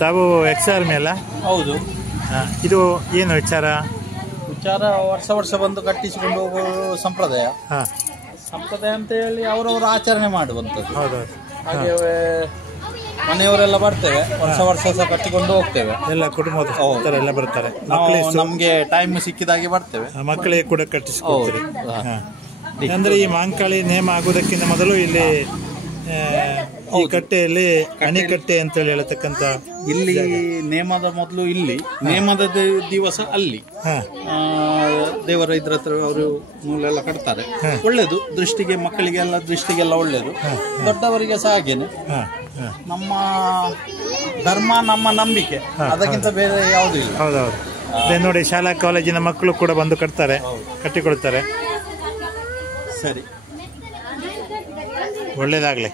ತಾವು ex army ಅಲ್ಲ? ಹೌದು. ಇದು ಏನು ವಿಚಾರ? ವರ್ಷ ಬಂದು ಕಟ್ಟಿಸಿಕೊಂಡು ಹೋಗುವ ಸಂಪ್ರದಾಯ. ಸಂಪ್ರದಾಯ ಅಂತ ಹೇಳಿ ಅವರವರು ಆಚರಣೆ ಮಾಡುವಂಥದ್ದು. ಹಾಗೆ ಮನೆಯವರೆಲ್ಲ ಬರ್ತೇವೆ, ವರ್ಷ ಸಹ ಕಟ್ಟಿಕೊಂಡು ಹೋಗ್ತೇವೆ. ಎಲ್ಲ ಕುಟುಂಬದ ಎಲ್ಲ ಬರ್ತಾರೆ. ನಮ್ಗೆ ಟೈಮ್ ಸಿಕ್ಕಿದಾಗೆ ಬರ್ತೇವೆ. ಮಕ್ಕಳಿಗೆ ಕೂಡ ಕಟ್ಟಿಸಿಕೊಡ್ತೀರಿ. ಅಂದ್ರೆ ಈ ಮಾಂಕಾಳಿ ನೇಮ ಆಗುವುದಕ್ಕಿಂತ ಮೊದಲು ಇಲ್ಲಿ ಈ ಕಟ್ಟೆಯಲ್ಲಿ ಅಣೆಕಟ್ಟೆ ಅಂತ ಹೇಳತಕ್ಕಂತ, ಇಲ್ಲಿ ನೇಮದ ಮೊದಲು ಇಲ್ಲಿ, ನೇಮದ ದಿವಸ ಅಲ್ಲಿ ದೇವರ ಇದ್ರ ಹತ್ರ ಅವರು ನೂಲೆಲ್ಲ ಕಟ್ತಾರೆ. ಒಳ್ಳೇದು, ದೃಷ್ಟಿಗೆ, ಮಕ್ಕಳಿಗೆಲ್ಲ ದೃಷ್ಟಿಗೆಲ್ಲ ಒಳ್ಳೇದು, ದೊಡ್ಡವರಿಗೆ ಸಹ ಹಾಗೇನೆ. ನಮ್ಮ ಧರ್ಮ, ನಮ್ಮ ನಂಬಿಕೆ, ಅದಕ್ಕಿಂತ ಬೇರೆ ಯಾವುದೂ ಇಲ್ಲ. ಹೌದೌದು. ನೋಡಿ, ಶಾಲಾ ಕಾಲೇಜಿನ ಮಕ್ಕಳು ಕೂಡ ಬಂದು ಕಟ್ಟಿಕೊಡ್ತಾರೆ. ಸರಿ, ಒಳ್ಳೇದಾಗ್ಲಿ.